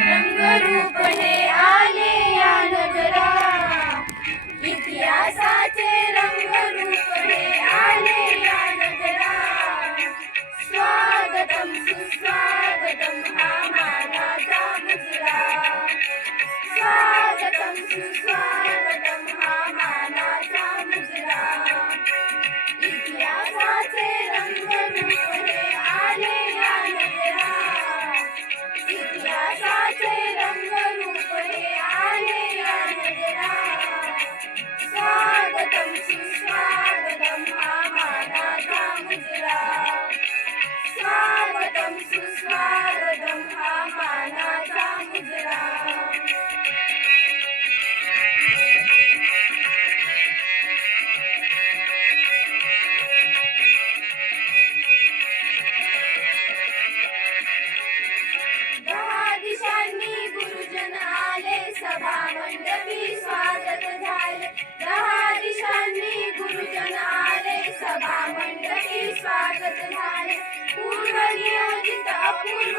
रंगरूप हे आले या नगरा, इतिहासाचे रंगरूप हे आले या नगरा. स्वागतम सुस्वागतम हा मानाचा मुजरा, स्वागतम सुस्वागतम हा मानाचा मुजरा. इतिहासाचे रंगरूप हे आले या नगरा, इतिहासाचे रंगरूप हे आले या नगरा. स्वागतम सुस्वागतम हा मानाचा मुजरा, स्वागतम सुस्वागतम हा मानाचा मुजरा. दिशांनी गुरुजन आले, सभा मंडपी स्वागत झाले. 10 दिशांनी गुरुजन आले, सभा मंडपी स्वागत झाले. पूर्व नियोजित अपूर्व